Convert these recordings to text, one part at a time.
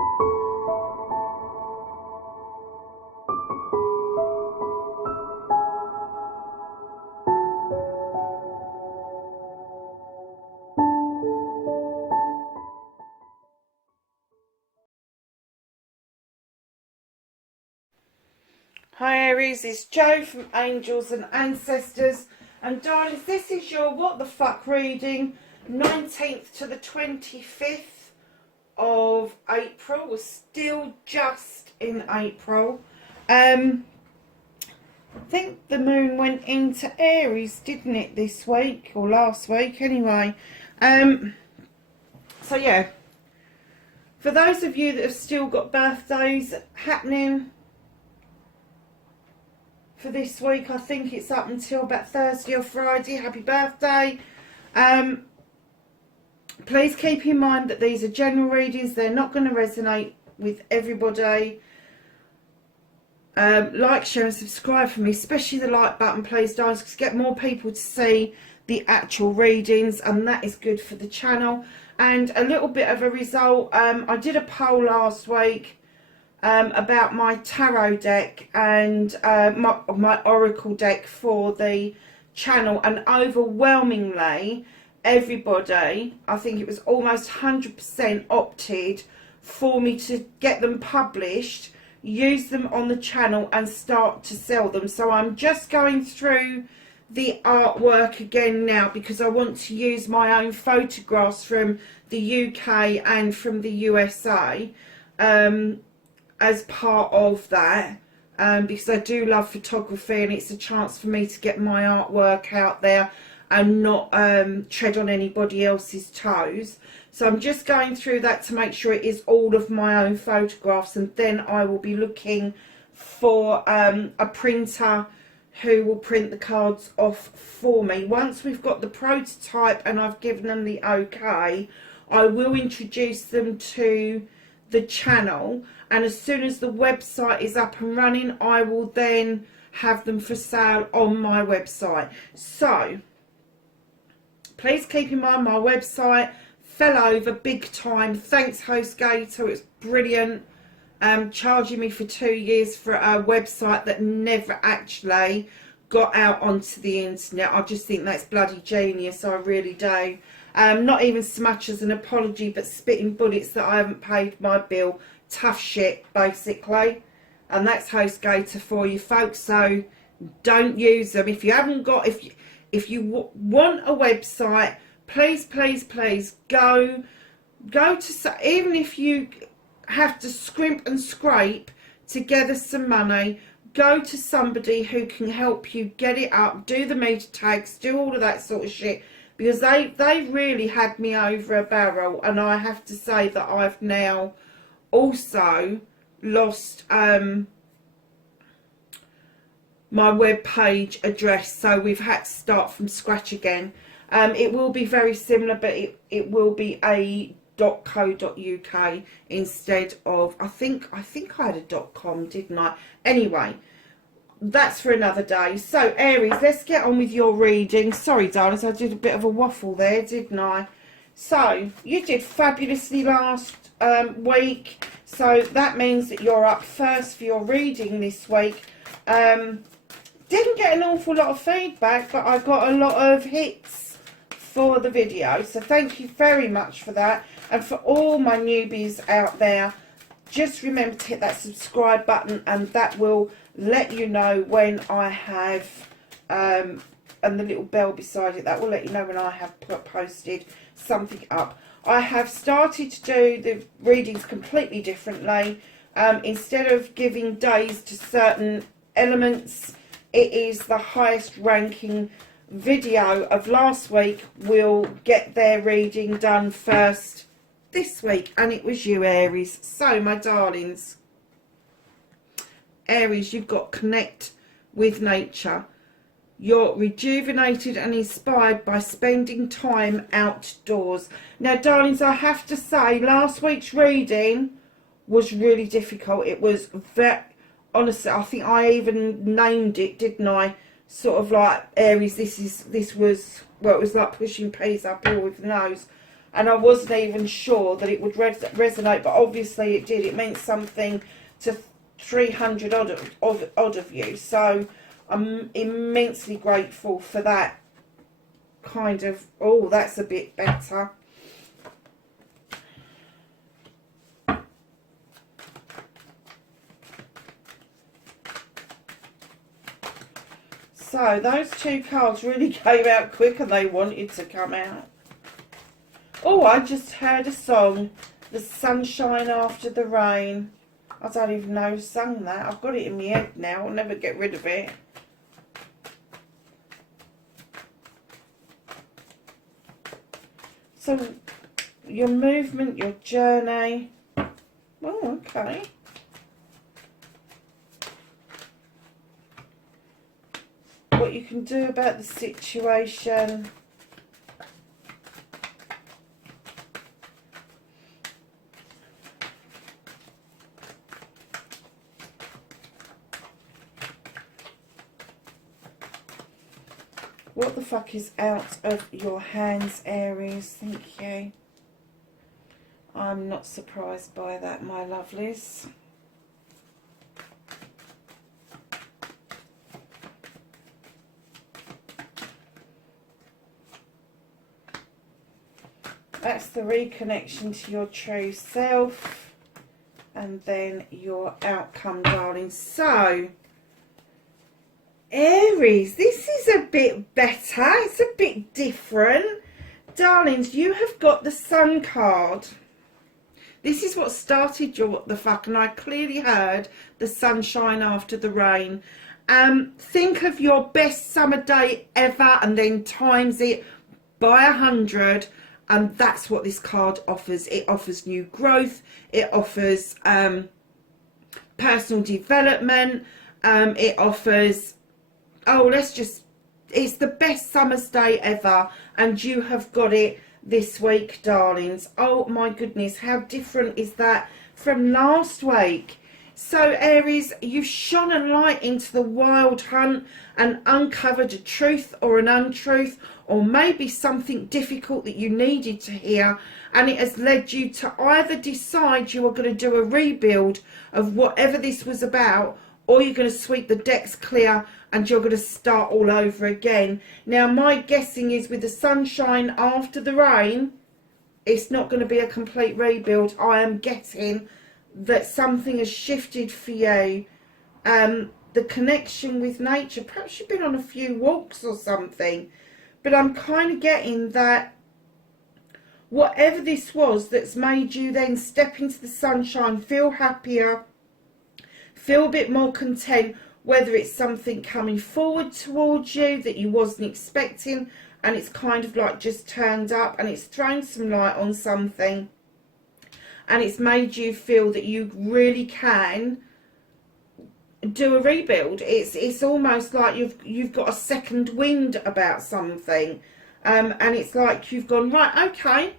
Hi Aries, it's Jo from Angels and Ancestors, and darlings, this is your what the fuck reading, 19th to the 25th of April. We're still just in April. I think the moon went into Aries, didn't it, this week or last week anyway. So yeah, for those of you that have still got birthdays happening for this week, I think it's up until about Thursday or Friday. Happy birthday. Please keep in mind that these are general readings. They're not going to resonate with everybody. Like, share and subscribe for me, especially the like button, please, guys, to get more people to see the actual readings, and that is good for the channel. And a little bit of a result, I did a poll last week about my tarot deck and my oracle deck for the channel, and overwhelmingly everybody, I think it was almost 100%, opted for me to get them published, use them on the channel and start to sell them. So I'm just going through the artwork again now, because I want to use my own photographs from the UK and from the USA as part of that, because I do love photography, and it's a chance for me to get my artwork out there and not tread on anybody else's toes. So I'm just going through that to make sure it is all of my own photographs, and then I will be looking for a printer who will print the cards off for me. Once we've got the prototype and I've given them the okay, I will introduce them to the channel, and as soon as the website is up and running, I will then have them for sale on my website. So please keep in mind my website fell over big time. Thanks HostGator, it's brilliant, charging me for 2 years for a website that never actually got out onto the internet. I just think that's bloody genius, I really do. Not even so much as an apology, but spitting bullets that I haven't paid my bill. Tough shit, basically. And that's HostGator for you folks, so don't use them. If you haven't got, if you want a website, please go to, even if you have to scrimp and scrape together some money, go to somebody who can help you get it up, do the meter tags, do all of that sort of shit, because they really had me over a barrel. And I have to say that I've now also lost my web page address, so we've had to start from scratch again. It will be very similar, but it will be a .co.uk instead of, I think I had a .com, didn't I? Anyway, that's for another day. So Aries, let's get on with your reading. Sorry darlings, I did a bit of a waffle there, didn't I? So you did fabulously last week, so that means that you're up first for your reading this week. Didn't get an awful lot of feedback, but I got a lot of hits for the video, so thank you very much for that. And for all my newbies out there, just remember to hit that subscribe button, and that will let you know when I have and the little bell beside it, that will let you know when I have posted something up. I have started to do the readings completely differently. Instead of giving days to certain elements, it is the highest ranking video of last week will get their reading done first this week, and it was you, Aries. So my darlings, Aries, you've got connect with nature. You're rejuvenated and inspired by spending time outdoors. Now darlings, I have to say last week's reading was really difficult. It was very, honestly, I think I even named it, didn't I? Sort of like, Aries, this was, well, it was like pushing peas uphill with the nose. and I wasn't even sure that it would resonate, but obviously it did. It meant something to 300 odd of you, so I'm immensely grateful for that kind of, oh, that's a bit better. So those two cards really came out quick and they wanted to come out. Oh, I just heard a song, The Sunshine After the Rain. I don't even know who sung that. I've got it in my head now. I'll never get rid of it. So, your movement, your journey. Oh, okay. What you can do about the situation. What the fuck is out of your hands, Aries? Thank you. I'm not surprised by that, my lovelies. That's the reconnection to your true self. And then your outcome, darling. So, Aries, this is a bit better. It's a bit different. Darlings, you have got the Sun card. This is what started your what the fuck, and I clearly heard the sunshine after the rain. Think of your best summer day ever and then times it by 100, and that's what this card offers. It offers new growth. It offers personal development. It offers, oh, it's the best summer's day ever, and you have got it this week, darlings. Oh my goodness, how different is that from last week? So Aries, you shone a light into the wild hunt and uncovered a truth or an untruth, or maybe something difficult that you needed to hear, and it has led you to either decide you are going to do a rebuild of whatever this was about, or you're going to sweep the decks clear and you're going to start all over again. Now, my guessing is with the sunshine after the rain, it's not going to be a complete rebuild. I am guessing that something has shifted for you. The connection with nature, perhaps you've been on a few walks or something, but I'm kind of getting that whatever this was that's made you then step into the sunshine, feel happier, feel a bit more content, whether it's something coming forward towards you that you wasn't expecting, and it's kind of like just turned up and it's thrown some light on something, and it's made you feel that you really can do a rebuild. It's almost like you've got a second wind about something, and it's like you've gone, right, okay,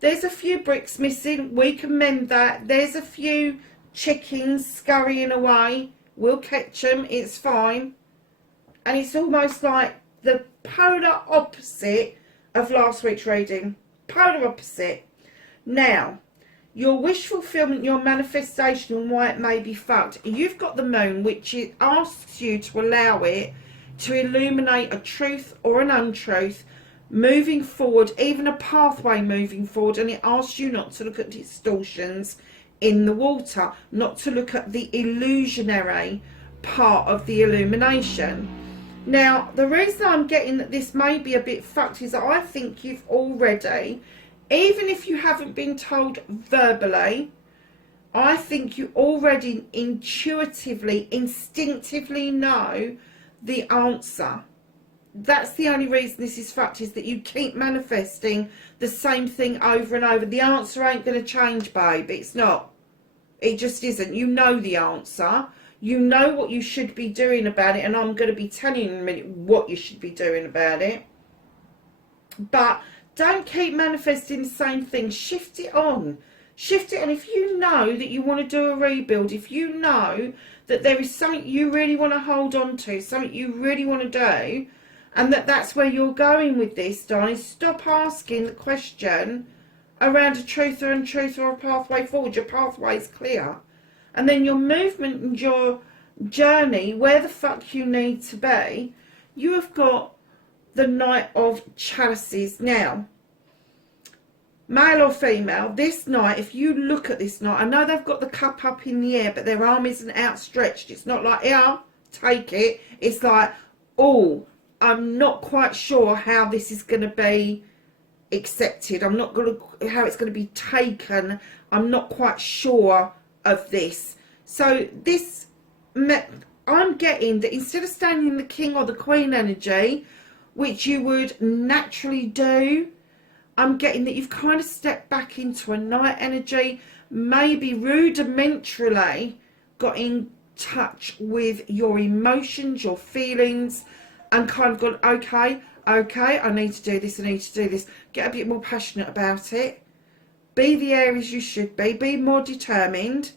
there's a few bricks missing, we can mend that. There's a few chickens scurrying away, we'll catch them, it's fine. And it's almost like the polar opposite of last week's reading. Polar opposite. Now, your wish fulfillment, your manifestation, and why it may be fucked. You've got the moon, which it asks you to allow it to illuminate a truth or an untruth moving forward, even a pathway moving forward, and it asks you not to look at distortions in the water, not to look at the illusionary part of the illumination. Now, the reason I'm getting that this may be a bit fucked is that I think you've already, even if you haven't been told verbally, I think you already intuitively, instinctively know the answer. That's the only reason this is fucked, is that you keep manifesting the same thing over and over. The answer ain't going to change, babe. It's not. It just isn't. You know the answer. You know what you should be doing about it, and I'm going to be telling you in a minute what you should be doing about it. But don't keep manifesting the same thing. Shift it on. Shift it on. If you know that you want to do a rebuild, if you know that there is something you really want to hold on to, something you really want to do, And that's where you're going with this, darling. Stop asking the question around a truth or untruth or a pathway forward. Your pathway is clear. And then your movement and your journey, where the fuck you need to be, you have got the Knight of Chalices. Now, male or female, this knight, if you look at this knight, I know they've got the cup up in the air, but their arm isn't outstretched. It's not like, yeah, take it. It's like, oh, I'm not quite sure how this is going to be accepted. I'm not going to, how it's going to be taken. I'm not quite sure of this. So this, I'm getting that instead of standing in the king or the queen energy, which you would naturally do, I'm getting that you've kind of stepped back into a knight energy, maybe rudimentarily got in touch with your emotions, your feelings, and kind of gone, okay, I need to do this, I need to do this. Get a bit more passionate about it. Be the Aries you should be more determined.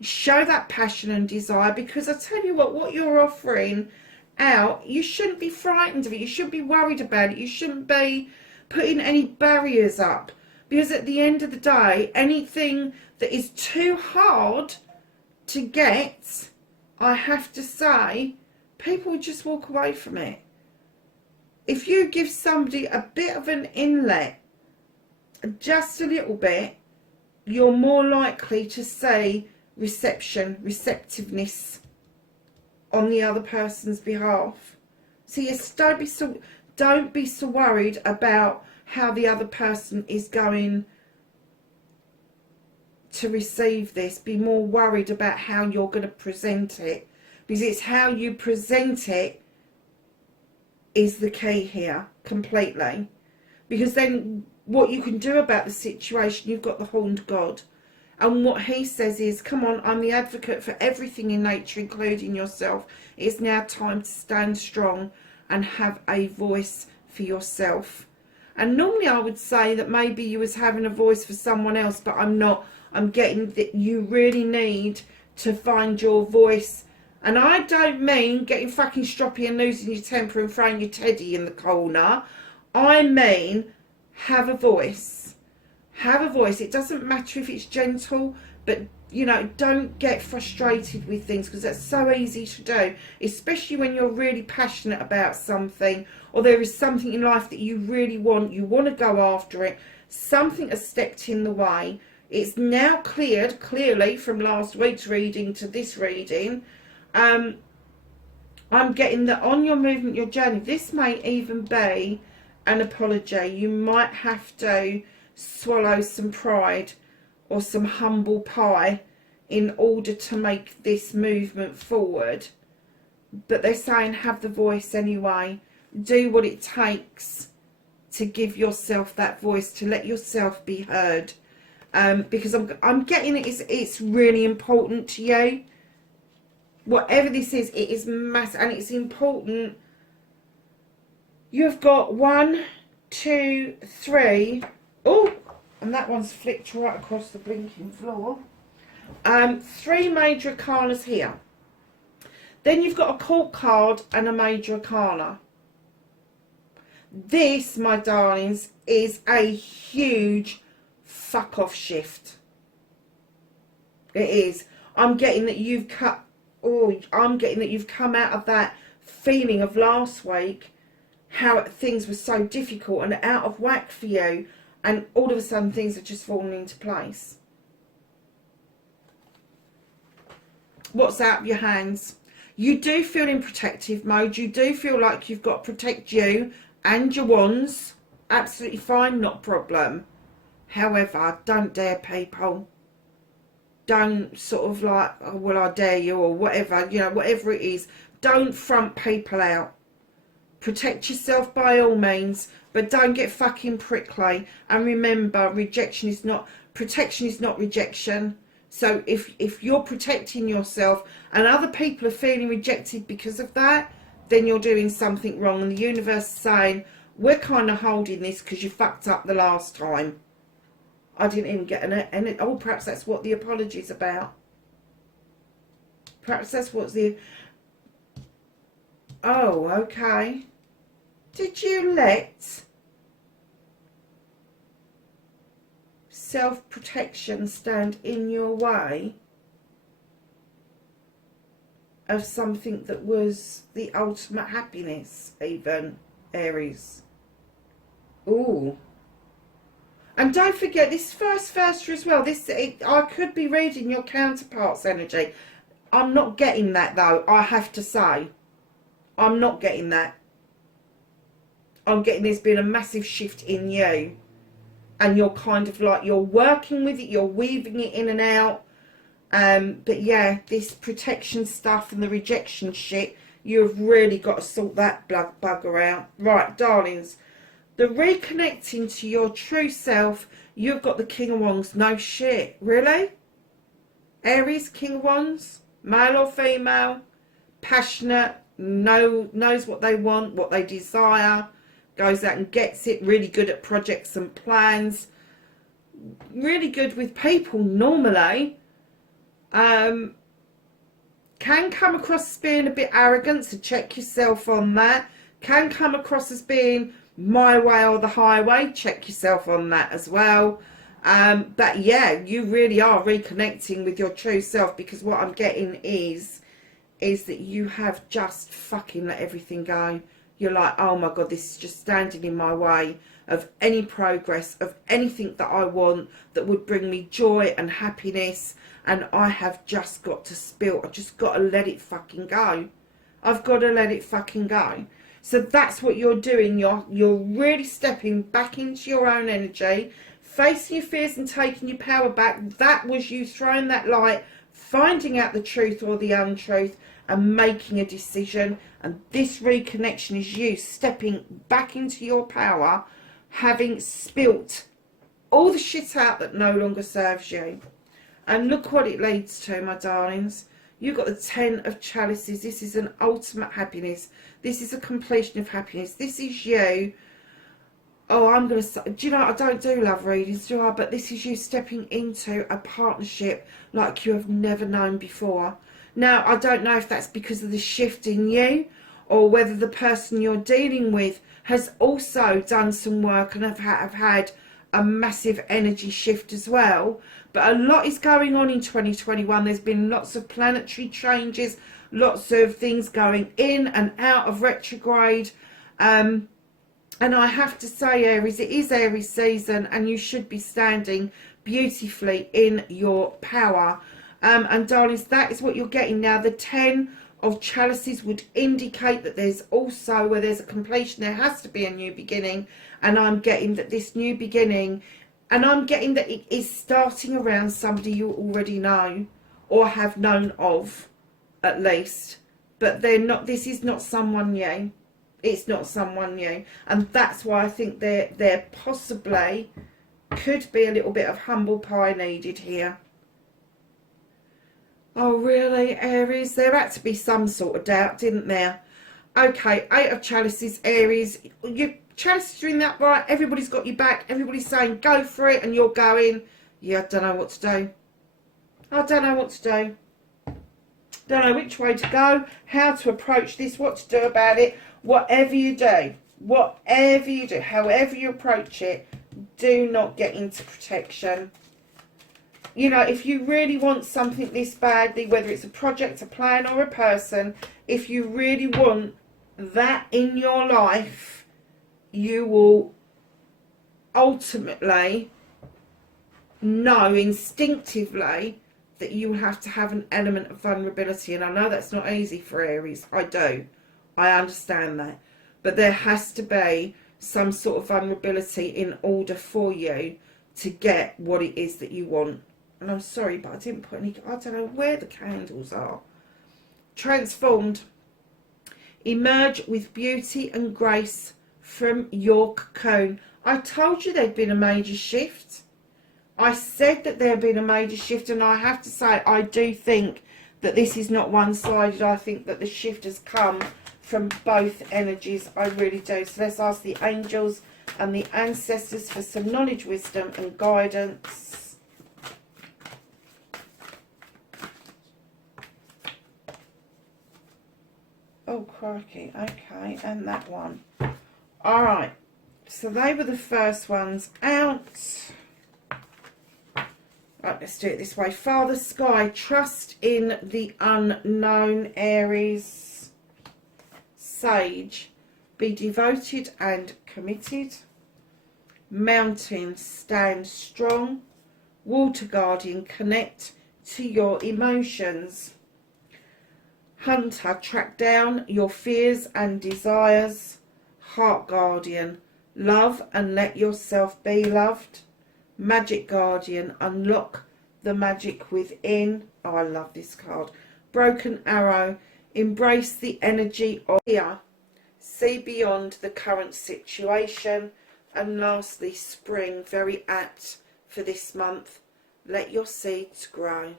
Show that passion and desire, because I tell you what you're offering out, you shouldn't be frightened of it. You shouldn't be worried about it. You shouldn't be putting any barriers up, because at the end of the day, anything that is too hard to get, I have to say, people just walk away from it. If you give somebody a bit of an inlet, just a little bit, you're more likely to see receptiveness on the other person's behalf. So yes, don't be so worried about how the other person is going to receive this. Be more worried about how you're going to present it, because it's how you present it is the key here completely. Because then what you can do about the situation, you've got the Horned God. And what he says is, come on, I'm the advocate for everything in nature, including yourself. It's now time to stand strong and have a voice for yourself. And normally I would say that maybe you was having a voice for someone else, but I'm not. I'm getting that you really need to find your voice. And I don't mean getting fucking stroppy and losing your temper and throwing your teddy in the corner. I mean, have a voice. Have a voice. It doesn't matter if it's gentle, but, you know, don't get frustrated with things, because that's so easy to do, especially when you're really passionate about something, or there is something in life that you really want. You want to go after it. Something has stepped in the way. It's now cleared, clearly, from last week's reading to this reading. I'm getting that on your movement, your journey, this may even be an apology. You might have to swallow some pride or some humble pie in order to make this movement forward. But they're saying have the voice anyway. Do what it takes to give yourself that voice, to let yourself be heard. Because I'm getting it's really important to you. Whatever this is, it is massive and it's important. You've got 1, 2, 3. Oh, and that one's flicked right across the blinking floor. 3 major arcanas here. Then you've got a court card and a major arcana. This, my darlings, is a huge fuck off shift. It is. I'm getting that you've I'm getting that you've come out of that feeling of last week, how things were so difficult and out of whack for you, and all of a sudden things are just falling into place. What's out of your hands? You do feel in protective mode. You do feel like you've got to protect you and your wands. Absolutely fine, not a problem. However, don't dare people. Don't sort of like, oh, well, I dare you, or whatever, you know, whatever it is. Don't front people out. Protect yourself by all means, but don't get fucking prickly. And remember, protection is not rejection. So if you're protecting yourself and other people are feeling rejected because of that, then you're doing something wrong. And the universe is saying, we're kind of holding this because you fucked up the last time. I didn't even get an oh, perhaps that's what the apology's about. Perhaps that's what's the... Oh, okay. Did you let self-protection stand in your way of something that was the ultimate happiness, even, Aries? Ooh. And don't forget, this first verse as well, I could be reading your counterpart's energy. I'm not getting that, though, I have to say. I'm not getting that. I'm getting there's been a massive shift in you. And you're kind of like, you're working with it, you're weaving it in and out. But yeah, this protection stuff and the rejection shit, you've really got to sort that bugger out. Right, darlings. The reconnecting to your true self, you've got the King of Wands. No shit. Really? Aries, King of Wands, male or female, passionate, knows what they want, what they desire, goes out and gets it, really good at projects and plans, really good with people normally. Can come across as being a bit arrogant, so check yourself on that. Can come across as being my way or the highway, check yourself on that as well. But yeah, you really are reconnecting with your true self, because what I'm getting is that you have just fucking let everything go. You're like, oh my God, this is just standing in my way of any progress, of anything that I want that would bring me joy and happiness, and I have just got to spill. I've just got to let it fucking go. I've got to let it fucking go. So that's what you're doing. You're really stepping back into your own energy, facing your fears and taking your power back. That was you throwing that light, finding out the truth or the untruth, and making a decision. And this reconnection is you stepping back into your power, having spilt all the shit out that no longer serves you. And look what it leads to, my darlings. You've got the 10 of Chalices. This is an ultimate happiness. This is a completion of happiness. This is you. Oh, I'm going to say, do you know, I don't do love readings, do I? But this is you stepping into a partnership like you have never known before. Now, I don't know if that's because of the shift in you, or whether the person you're dealing with has also done some work and have had a massive energy shift as well. But a lot is going on in 2021. There's been lots of planetary changes, lots of things going in and out of retrograde. And I have to say, Aries, it is Aries season, and you should be standing beautifully in your power. And darlings, that is what you're getting now. The 10 of Chalices would indicate that there's also, where there's a completion, there has to be a new beginning. And I'm getting that this new beginning, and I'm getting that it is starting around somebody you already know or have known of, at least. But they're not, this is not someone new. It's not someone new. And that's why I think there possibly could be a little bit of humble pie needed here. Oh, really, Aries? There had to be some sort of doubt, didn't there? Okay, 8 of Chalices, Aries. Your Chalices are in that right. Everybody's got your back. Everybody's saying, go for it. And you're going, yeah, I don't know what to do. I don't know what to do. Don't know which way to go, how to approach this, what to do about it. Whatever you do, however you approach it, do not get into protection. You know, if you really want something this badly, whether it's a project, a plan, or a person, if you really want that in your life, you will ultimately know instinctively that you have to have an element of vulnerability. And I know that's not easy for Aries. I do. I understand that. But there has to be some sort of vulnerability in order for you to get what it is that you want. And I'm sorry, but I didn't put any, I don't know where the candles are. Transformed. Emerge with beauty and grace from your cocoon. I told you there'd been a major shift. I said that there had been a major shift, and I have to say, I do think that this is not one-sided. I think that the shift has come from both energies. I really do. So let's ask the angels and the ancestors for some knowledge, wisdom, and guidance. Oh, crikey. Okay, and that one. Alright, so they were the first ones out. Right, let's do it this way. Father Sky, trust in the unknown, Aries. Sage, be devoted and committed. Mountain, stand strong. Water Guardian, connect to your emotions. Hunter, track down your fears and desires. Heart Guardian, love and let yourself be loved. Magic Guardian, unlock the magic within. Oh, I love this card. Broken Arrow, embrace the energy of fear. See beyond the current situation. And lastly, Spring, very apt for this month. Let your seeds grow.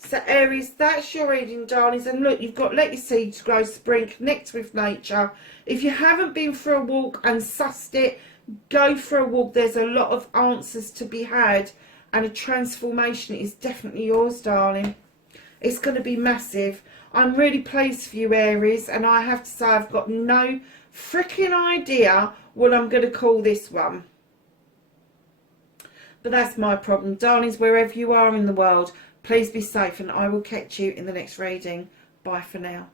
So Aries, that's your reading, darlings. And look, you've got let your seeds grow, Spring, connect with nature. If you haven't been for a walk and sussed it, go for a walk. There's a lot of answers to be had, and a transformation is definitely yours, darling. It's going to be massive. I'm really pleased for you, Aries, and I have to say I've got no freaking idea what I'm going to call this one. But that's my problem. Darlings, wherever you are in the world, please be safe, and I will catch you in the next reading. Bye for now.